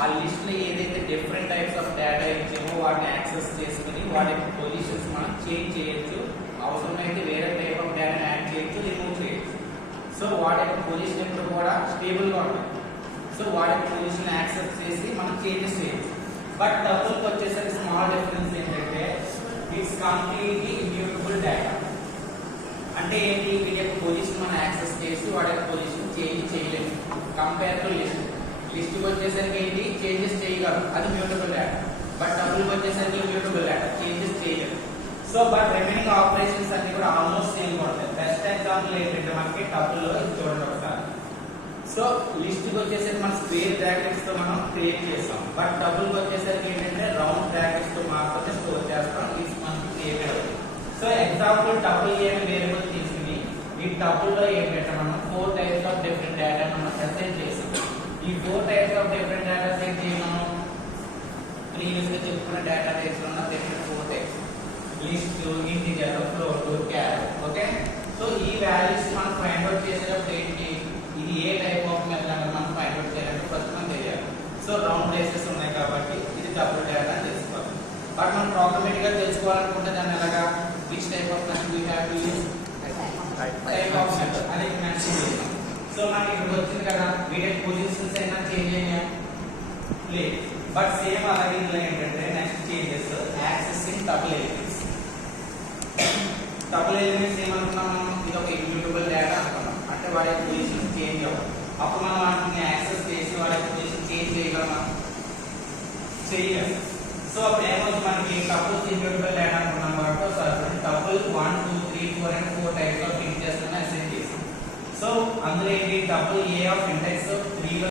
ఆ లిస్ట్ లో ఏదైతే డిఫరెంట్ టైప్స్ ఆఫ్ డేటా ఇచ్చామో వాటిని యాక్సెస్ చేసుకుని వాటి పొజిషన్స్ మనం చేంజ్ చేయొచ్చు. అవసరమైతే వేరే టైప్ ఆఫ్ డేటాని యాడ్ చేయొచ్చు, రిమూవ్ చేయొచ్చు. సో వాటి యొక్క పొజిషన్ ఎప్పుడు కూడా స్టేబుల్ గా ఉంటుంది. సో వాటి యొక్క పొజిషన్ యాక్సెస్ చేసి మనం చేంజెస్ చేయొచ్చు. బట్ టపుల్కి వచ్చేసరికి స్మాల్ డిఫరెన్స్ ఏంటంటే ఇట్స్ కంప్లీట్లీ ఇమ్యూటబుల్ డేటా. అంటే ఏంటి, వీటి యొక్క పొజిషన్ మనం యాక్సెస్ చేసి వాటి యొక్క పొజిషన్ చేంజ్ చేయలేము. కంపేర్ టు లిస్ట్, లిస్ట్కి వచ్చేసరికి ఏంటి చేంజెస్ చేయగలం, అది మ్యూటబుల్ డేటా. బట్ టపుల్కి వచ్చేసరికి ఇమ్యూటబుల్ డేటా, చేంజెస్ చేయలేము. సో బట్ రిమైనింగ్ ఆపరేషన్స్ అన్ని కూడా ఆల్మోస్ట్ సేమ్ ఉంటాయి. బెస్ట్ ఎగ్జాంపుల్ ఏంటంటే మనకి టపుల్ లో ఇది చూడండి ఒకసారి. సో లిస్ట్ కి వచ్చేసరికి మనం స్క్వేర్ బ్రాకెట్స్ తో మనం క్రియేట్ చేస్తాం. బట్ టపుల్ కి వచ్చేసరికి ఏంటంటే రౌండ్ బ్రాకెట్స్ తో మాత్రమే స్టోర్ చేస్తాం. ఇది మనకి క్రియేటెడ్ అవుతుంది. సో ఎగ్జాంపుల్ టపుల్ అనే వేరియబుల్ తీసుకుని ఈ టపుల్ లో ఏంటంటే మనం 4 టైప్స్ ఆఫ్ డిఫరెంట్ డేటా మనం అసైన్ చేస్తాం. ఈ 4 టైప్స్ ఆఫ్ డిఫరెంట్ డేటా ఏంటి, మనం ప్రీవియస్ గా చెప్పుకున్న డేటా టైప్స్ లో ఉన్న different 4 types: list, integer, float, char. Okay, so ఈ వాల్యూస్ మనం ఫైండ్ అవుట్ చేసేటప్పుడు ఏంటి, ఇది ఏ టైప్ ఆఫ్ మెథడ్ అని మనం ఫైండ్ అవుట్ చేయాలంటే ఫస్ట్ మనం తెలియాలి. సో రౌండ్ బేసెస్ ఉన్నాయి కాబట్టి ఇది టపుల్ డేటా అని తెలుసుకోవాలి. బట్ మనం ప్రోగ్రామేటిక్ గా తెలుసుకోవాలనుకుంటే దాన్ని ఎలాగా, which type of method we have to use, type of method అని మెన్షన్ చేస్తాం. సో మనకి ఇక్కడ వచ్చింది కదా, వీటి పొజిషన్స్ అయినా చేంజ్ అయ్యాయా, లేదు. బట్ సేమ్ అలాగే ఇందులో ఏంటంటే next changes accessing tuple elements. Tuple elements ఏమనుకున్నాం మనం, ఇది ఒక ఇమ్యూటబుల్ డేటా అనుకున్నాం. అంటే వాడి పొజిషన్ చేంజ్ అవ్వదు. అప్పుడు మనం వాటిని యాక్సెస్ చేసి వాడి పొజిషన్ చేంజ్ చేయగలమా, చేయలేము. సో అప్పుడు ఏమవుతుంది, మనకి టపుల్స్ ఇమ్యూటబుల్ డేటా అనుకున్నాం కాబట్టి sir tuple 1 2 3 4 and 4 types of integers assign చేసాం. సో అందులో ఏంటి, టపుల్ ఏ ఆఫ్ ఇండెక్స్ 3